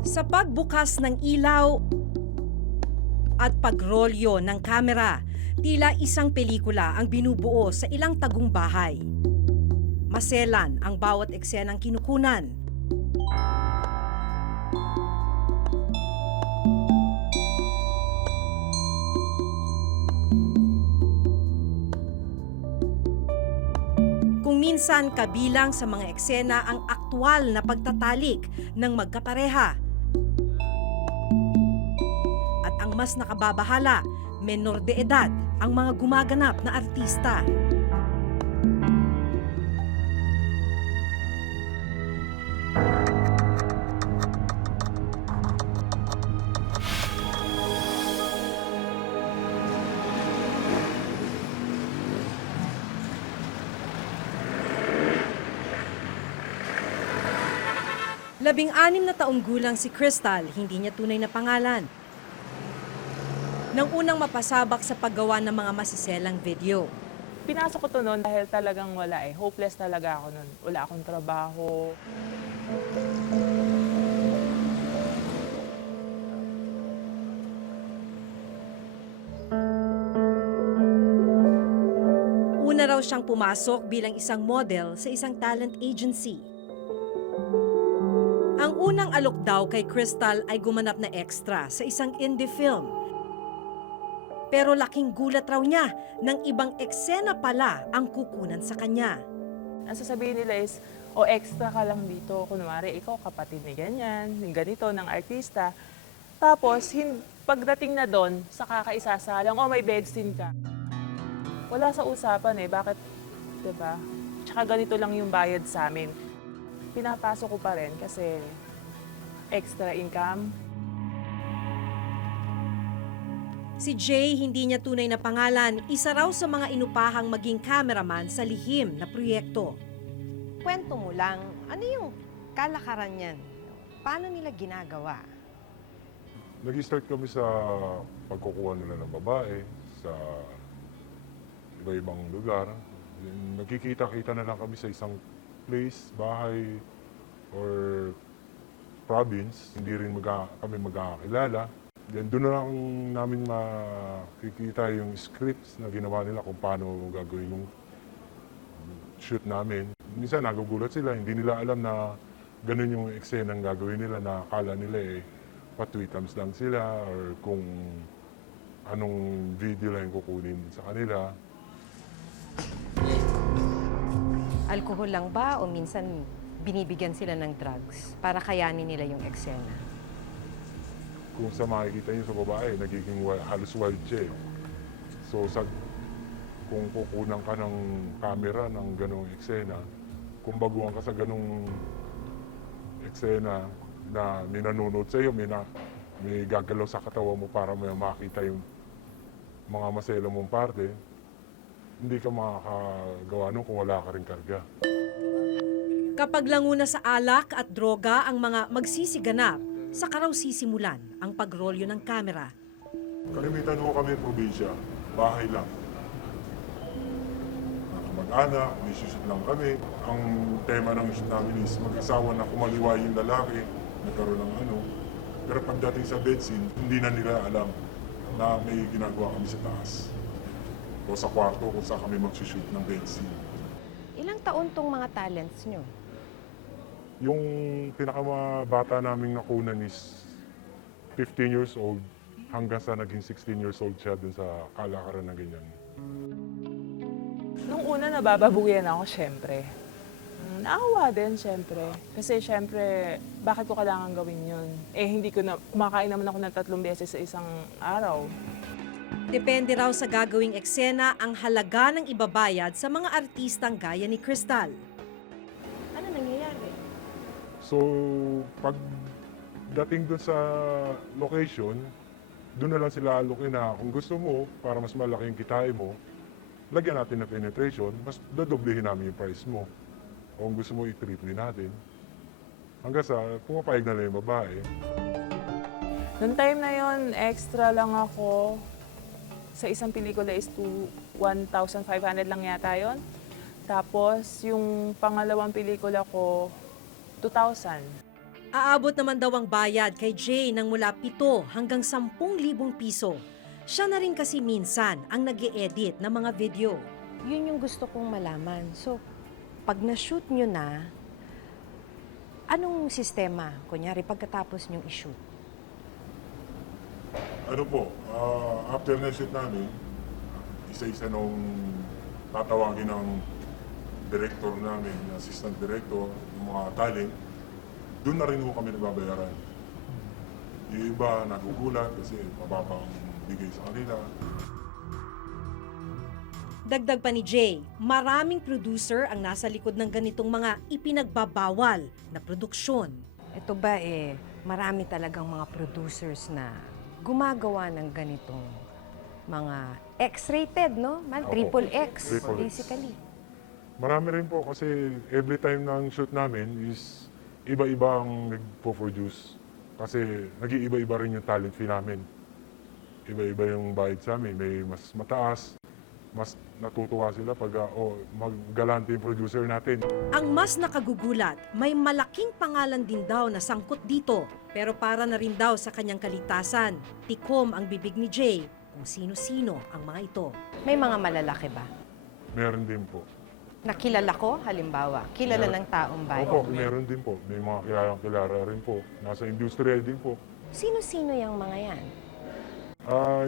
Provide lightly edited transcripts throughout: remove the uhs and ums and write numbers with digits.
Sa pagbukas ng ilaw at pagrolyo ng kamera, tila isang pelikula ang binubuo sa ilang tagong bahay. Maselan ang bawat eksenang kinukunan. Kung minsan kabilang sa mga eksena ang aktwal na pagtatalik ng magkapareha. At ang mas nakababahala, menor de edad ang mga gumaganap na artista. Labing-anim na taong gulang si Crystal, hindi niya tunay na pangalan. Nang unang mapasabak sa paggawa ng mga masiselang video. Pinasok ko to noon dahil talagang wala eh. Hopeless talaga ako noon. Wala akong trabaho. Una raw siyang pumasok bilang isang model sa isang talent agency. Ang unang alok daw kay Crystal ay gumanap na extra sa isang indie film. Pero laking gulat raw niya nang ibang eksena pala ang kukunan sa kanya. Ang sasabihin nila is, o extra ka lang dito. Kunwari, ikaw kapatid ni ganyan, ng ganito, ng artista. Tapos, pagdating na doon, sa kakaisasalang, o may bed scene ka. Wala sa usapan eh. Bakit, diba? Tsaka ganito lang yung bayad sa amin. Pinapasok ko pa rin kasi extra income. Si Jay, hindi niya tunay na pangalan, isa raw sa mga inupahang maging cameraman sa lihim na proyekto. Kwento mo lang, ano yung kalakaran niyan? Paano nila ginagawa? Nag-start kami sa pagkukuha nila ng babae sa iba-ibang lugar. Nagkikita-kita na lang kami sa isang place, bahay, or province. Hindi rin kami magkakilala. Then doon na lang namin makikita yung scripts na ginawa nila kung paano gagawin yung shoot namin. Minsan nagugulat sila, hindi nila alam na ganun yung eksena ang gagawin nila, na akala nila eh patwitams lang sila or kung anong video lang yung kukunin sa kanila. Alkohol lang ba o minsan binibigyan sila ng drugs para kayanin nila yung eksena? Kung sa makikita niyo sa babae, nagiging halos wild siya eh. So kung kukunan ka ng camera ng ganong eksena, kung baguhan ka sa ganong eksena na may nanonood sa iyo, may gagalaw sa katawan mo para may makita yung mga masela mong parte, hindi ka makakagawa nun kung wala ka rin karga. Kapag languna sa alak at droga ang mga magsisiganap, saka raw sisimulan ang pagrolyo ng kamera. Kalimitan ho kami probinsya, bahay lang. Mag-anak, may shoot lang kami. Ang tema ng shoot namin is mag-asawa na kumaliwa yung lalaki, nagkaroon ng ano. Pero pagdating sa bed scene, hindi na nila alam na may ginagawa kami sa taas. O sa kwarto kung saan kami mag-shoot ng bed scene. Ilang taon tong mga talents nyo? Yung pinakamabata naming nakunan is 15 years old hanggang sa naging 16 years old siya dun sa kalakaran na ganyan. Nung una, nabababuyan ako, syempre. Naawa din, syempre. Kasi syempre, bakit ko kailangan gawin yun? Eh, hindi ko na, kumakain naman ako ng 3 beses sa isang araw. Depende raw sa gagawing eksena ang halaga ng ibabayad sa mga artistang gaya ni Crystal. Ano nangyayari? So, pag dating dun sa location, doon na lang sila alokin na kung gusto mo, para mas malaki yung kitain mo, lagyan natin ng penetration, mas dodoblehin namin yung price mo. O kung gusto mo, i-triple natin. Hanggang sa pumapayag na lang yung babae. Noong time na yon, extra lang ako. Sa isang pelikula is 1,500 lang yata yon. Tapos, yung pangalawang pelikula ko, 2,000. Aabot naman daw ang bayad kay Jay ng mula 7 hanggang 10,000 piso. Siya na rin kasi minsan ang nag-e-edit ng mga video. Yun yung gusto kong malaman. So, pag na-shoot nyo na, anong sistema? Kunyari, pagkatapos nyong i-shoot. Ano po, after na-shoot namin, isa-isa nung tatawagin ng director namin, assistant director, yung mga talent, doon na rin po kami nagbabayaran. Yung iba nagugulat kasi mababa ang bigay sa kanila. Dagdag pa ni Jay, maraming producer ang nasa likod ng ganitong mga ipinagbabawal na produksyon. Ito ba marami talagang mga producers na gumagawa ng ganitong mga X-rated, no? Opo. Triple X, Triple X. basically. Marami rin po kasi every time ng shoot namin is iba-iba ang nagpo-produce. Kasi nag-iiba-iba rin yung talent fee namin. Iba-iba yung bayad sa amin. May mas mataas, mas natutuwa sila pag maggalante yung producer natin. Ang mas nakagugulat, may malaking pangalan din daw na sangkot dito. Pero para na rin daw sa kanyang kaligtasan, tikom ang bibig ni Jay kung sino-sino ang mga ito. May mga malalaki ba? Meron din po. Nakilala ko, halimbawa, kilala Meron. ng taong bayan. Opo, meron din po. May mga kilalang-kilala rin po. Nasa industriya din po. Sino-sino yung mga yan?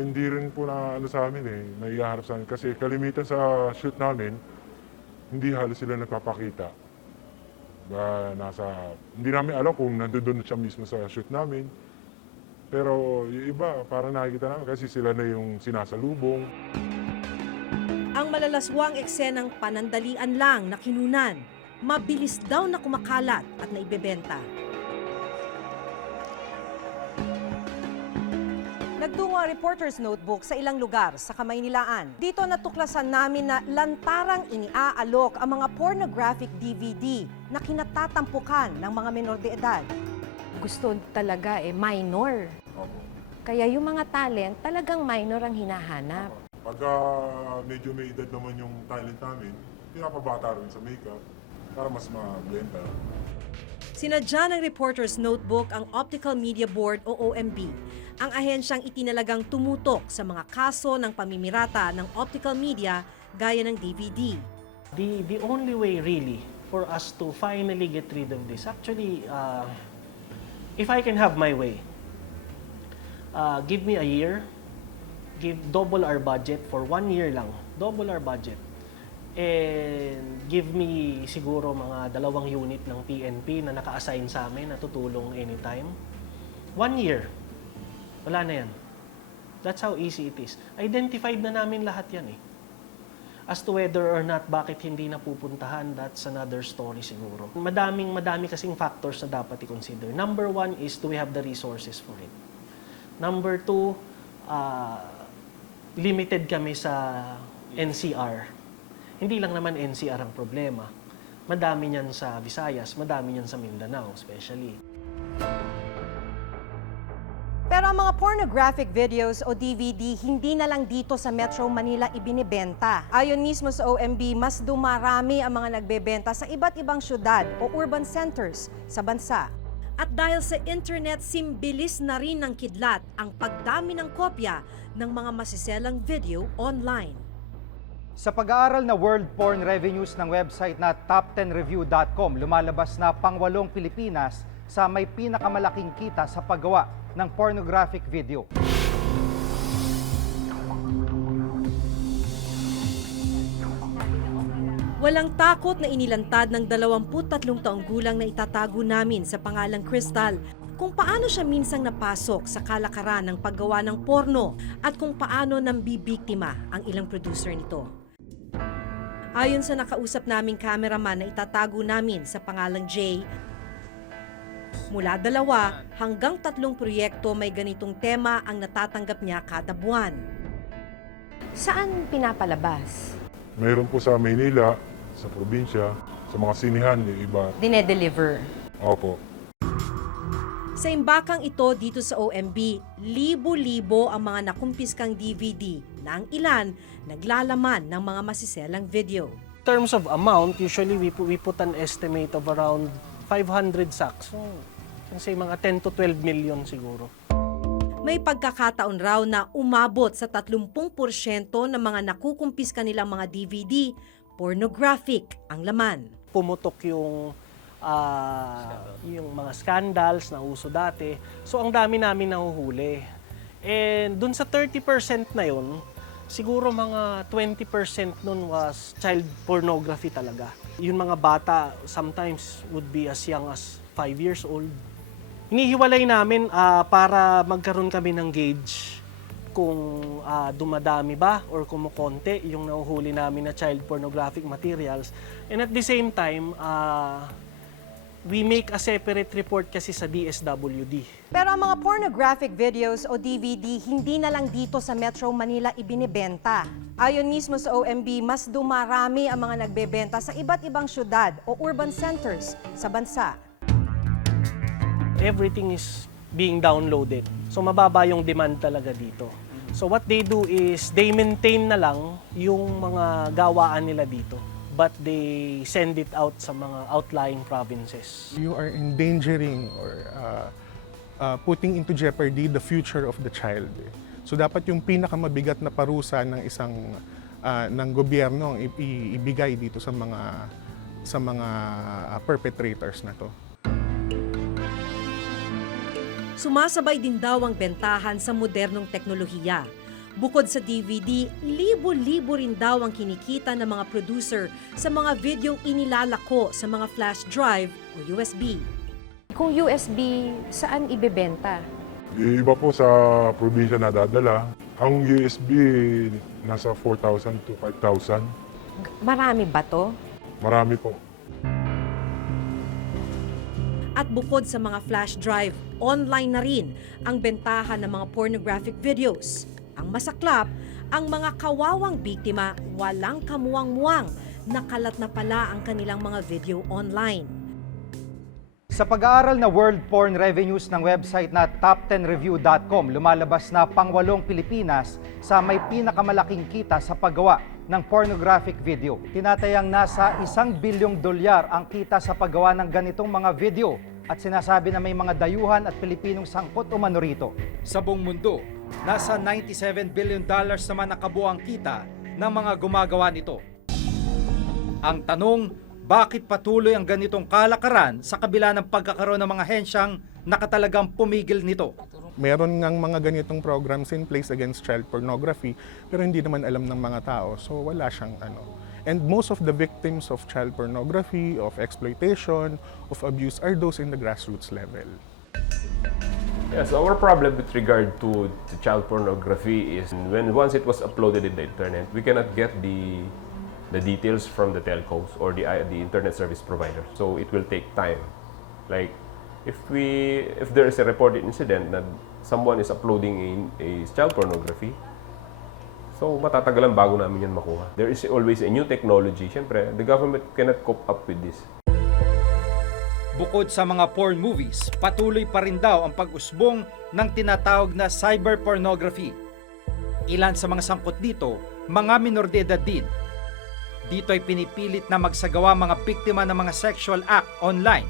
Hindi rin po na ano sa amin naiharap sa amin. Kasi kalimitan sa shoot namin, hindi halos sila nagpapakita. Hindi namin alam kung nandoon siya mismo sa shoot namin. Pero yung iba, parang nakikita namin kasi sila na yung sinasalubong. Ang malalaswang eksenang panandalian lang na kinunan, mabilis daw na kumakalat at naibebenta. Nagtungo ang reporter's notebook sa ilang lugar sa Kamaynilaan. Dito natuklasan namin na lantarang iniaalok ang mga pornographic DVD na kinatatampukan ng mga menor de edad. Gusto talaga minor. Opo. Kaya yung mga talent, talagang minor ang hinahanap. Pagka medyo may edad naman yung talent namin, pinapabata rin sa makeup para mas mabenta. Sinadya ng reporter's notebook ang Optical Media Board o OMB, ang ahensyang itinalagang tumutok sa mga kaso ng pamimirata ng optical media gaya ng DVD. The only way really for us to finally get rid of this, actually, if I can have my way, give me a year, give double our budget for 1 year lang, double our budget, and give me siguro mga 2 unit ng PNP na naka-assign sa amin na tutulong anytime. 1 year, wala na yan. That's how easy it is. Identified na namin lahat yan eh. As to whether or not bakit hindi napupuntahan, that's another story siguro. Madami kasing factors na dapat i-consider. Number 1 is, do we have the resources for it? Number 2, limited kami sa NCR. Hindi lang naman NCR ang problema. Madami niyan sa Visayas, madami niyan sa Mindanao especially. Pero ang mga pornographic videos o DVD hindi na lang dito sa Metro Manila ibinibenta. Ayon mismo sa OMB, mas dumarami ang mga nagbebenta sa iba't ibang syudad o urban centers sa bansa. At dahil sa internet, simbilis na rin ng kidlat ang pagdami ng kopya ng mga masiselang video online. Sa pag-aaral na World Porn Revenues ng website na top10review.com, lumalabas na pang-8 Pilipinas sa may pinakamalaking kita sa paggawa ng pornographic video. Walang takot na inilantad ng 23 taong gulang na itatago namin sa pangalang Crystal kung paano siya minsang napasok sa kalakaran ng paggawa ng porno at kung paano nambibiktima ang ilang producer nito. Ayon sa nakausap naming cameraman na itatago namin sa pangalang Jay, mula 2 hanggang 3 proyekto may ganitong tema ang natatanggap niya kada buwan. Saan pinapalabas? Mayroon po sa Maynila, sa probinsya, sa mga sinihan, yung iba. Dinedeliver. Opo. Sa imbakang ito dito sa OMB, libo-libo ang mga nakumpiskang DVD na ang ilan naglalaman ng mga masiselang video. In terms of amount, usually we put an estimate of around 500 sacks. So, Say mga 10 to 12 million siguro. May pagkakataon raw na umabot sa 30% ng mga nakukumpiska nilang mga DVD, pornographic ang laman. Pumutok yung mga scandals na uso dati. So ang dami namin nahuhuli. And dun sa 30% na yun, siguro mga 20% nun was child pornography talaga. Yung mga bata sometimes would be as young as 5 years old. Hinihiwalay namin para magkaroon kami ng gauge kung dumadami ba or kumukonti yung nahuhuli namin na child pornographic materials. And at the same time, we make a separate report kasi sa DSWD. Pero ang mga pornographic videos o DVD hindi na lang dito sa Metro Manila ibinibenta. Ayon mismo sa OMB, mas dumarami ang mga nagbebenta sa iba't ibang syudad o urban centers sa bansa. Everything is being downloaded. So mababa yung demand talaga dito. So what they do is they maintain na lang yung mga gawaan nila dito, but they send it out sa mga outlying provinces. You are endangering or putting into jeopardy the future of the child. So dapat yung pinakamabigat na parusa ng isang ng gobyerno ang ibigay dito sa mga perpetrators na to. Sumasabay din daw ang bentahan sa modernong teknolohiya. Bukod sa DVD, libo-libo rin daw ang kinikita ng mga producer sa mga videong inilalako sa mga flash drive o USB. Kung USB, saan ibebenta? Iba po sa probinsya na dadala. Ang USB, nasa 4,000 to 5,000. Marami ba to? Marami po. At bukod sa mga flash drive, online na rin ang bentahan ng mga pornographic videos. Ang masaklap, ang mga kawawang biktima walang kamuwang-muwang, nakalat na pala ang kanilang mga video online. Sa pag-aaral na World Porn Revenues ng website na top10review.com, lumalabas na pang-8 Pilipinas sa may pinakamalaking kita sa paggawa ng pornographic video. Tinatayang nasa $1 bilyong ang kita sa paggawa ng ganitong mga video at sinasabi na may mga dayuhan at Pilipinong sangkot umano rito. Sa buong mundo, nasa $97 billion naman nakabuang kita ng mga gumagawa nito. Ang tanong, bakit patuloy ang ganitong kalakaran sa kabila ng pagkakaroon ng mga hensyang nakatalagang pumigil nito? Meron ngang mga ganitong programs in place against child pornography pero hindi naman alam ng mga tao, so wala siyang ano. And most of the victims of child pornography, of exploitation, of abuse are those in the grassroots level. Yes, our problem with regard to child pornography is once it was uploaded in the internet, we cannot get the details from the telcos or the internet service provider. So it will take time. Like if there is a reported incident that someone is uploading a child pornography, so matatagalan bago namin yan makuha. There is always a new technology. Siyempre, the government cannot cope up with this. Bukod sa mga porn movies, patuloy pa rin daw ang pag-usbong ng tinatawag na cyber pornography. Ilan sa mga sangkot dito, mga minor de edad din. Dito ay pinipilit na magsagawa mga biktima ng mga sexual act online.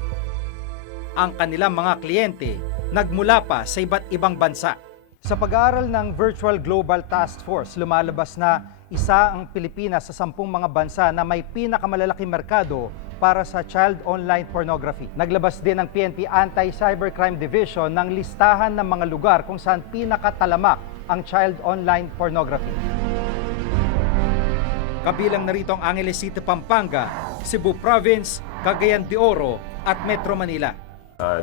Ang kanilang mga kliyente nagmula pa sa iba't ibang bansa. Sa pag-aaral ng Virtual Global Task Force, lumalabas na isa ang Pilipinas sa 10 mga bansa na may pinakamalalaking merkado para sa child online pornography. Naglabas din ang PNP Anti-Cybercrime Division ng listahan ng mga lugar kung saan pinakatalamak ang child online pornography. Kabilang narito ang Angeles City, Pampanga, Cebu Province, Cagayan de Oro at Metro Manila.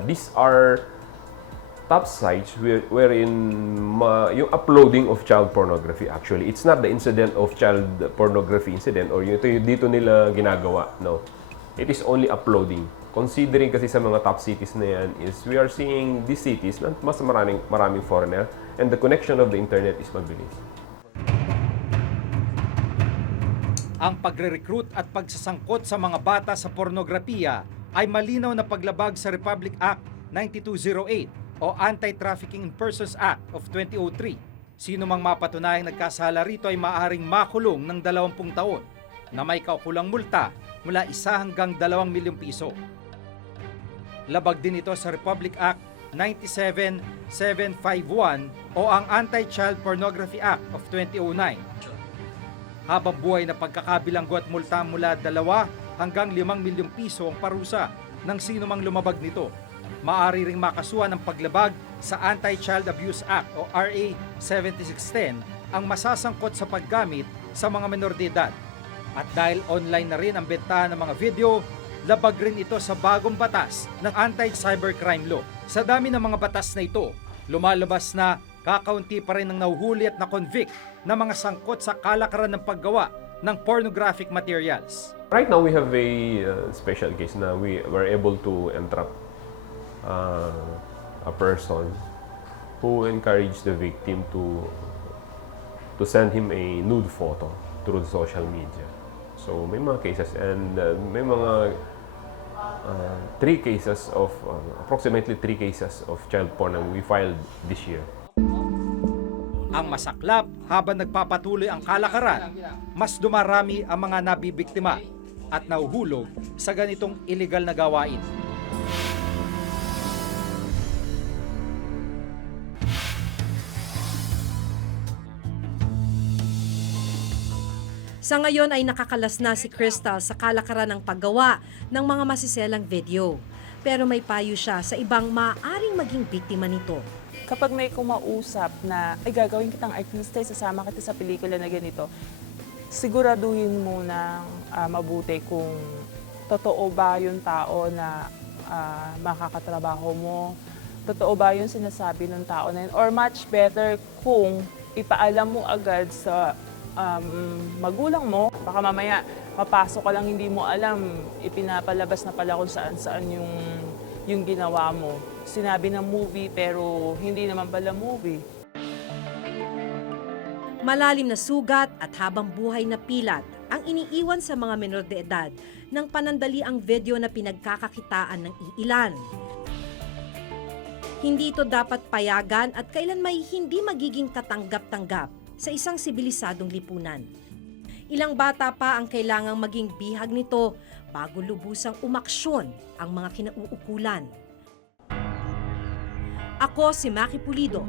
These are top sites wherein yung uploading of child pornography actually. It's not the incident of child pornography incident or yung dito nila ginagawa, no. It is only uploading. Considering kasi sa mga top cities na yan is we are seeing these cities na mas maraming foreigner and the connection of the internet is mabilis. Ang pagre-recruit at pagsasangkot sa mga bata sa pornografiya ay malinaw na paglabag sa Republic Act 9208 o Anti-Trafficking in Persons Act of 2003. Sino mang mapatunayang nagkasala rito ay maaaring makulong ng 20 taon na may kaukulang multa mula 1 hanggang 2 milyong piso. Labag din ito sa Republic Act 97751 o ang Anti-Child Pornography Act of 2009. Habang buhay na pagkakabilanggo at multa mula 2 hanggang 5 milyong piso ang parusa ng sino mang lumabag nito. Maaari ring makasuhan ng paglabag sa Anti-Child Abuse Act o RA 7610 ang masasangkot sa paggamit sa mga menor de edad. At dahil online na rin ang bentahan ng mga video, labag rin ito sa bagong batas ng Anti-Cybercrime Law. Sa dami ng mga batas na ito, lumalabas na kakaunti pa rin ang nahuhuli at na-convict na mga sangkot sa kalakaran ng paggawa ng pornographic materials. Right now, we have a special case na we were able to entrap a person who encouraged the victim to send him a nude photo through social media. So may mga cases and may mga 3 cases of approximately 3 cases of child porn na we filed this year. Ang masaklap, habang nagpapatuloy ang kalakaran, mas dumarami ang mga nabibiktima at nahuhulog sa ganitong illegal na gawain. Sa ngayon ay nakakalas na si Crystal sa kalakaran ng paggawa ng mga masiselang video. Pero may payo siya sa ibang maaaring maging biktima nito. Kapag may kumausap na, ay gagawin kitang artista, sasama kita sa pelikula na ganito, siguraduhin mo na mabuti kung totoo ba yung tao na makakatrabaho mo, totoo ba yung sinasabi ng tao na yun, or much better kung ipaalam mo agad sa magulang mo, baka mamaya mapasok ka lang hindi mo alam, ipinapalabas na pala kung saan-saan yung ginawa mo. Sinabi ng movie pero hindi naman pala movie. Malalim na sugat at habang buhay na pilat ang iniiwan sa mga menor de edad ng panandali ang video na pinagkakakitaan ng iilan. Hindi ito dapat payagan at kailan may hindi magiging katanggap-tanggap sa isang sibilisadong lipunan. Ilang bata pa ang kailangang maging bihag nito bago lubusang umaksyon ang mga kinauukulan. Ako si Maki Pulido.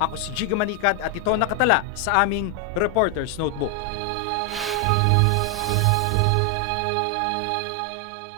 Ako si Jiga Manikad at ito nakatala sa aming Reporter's Notebook.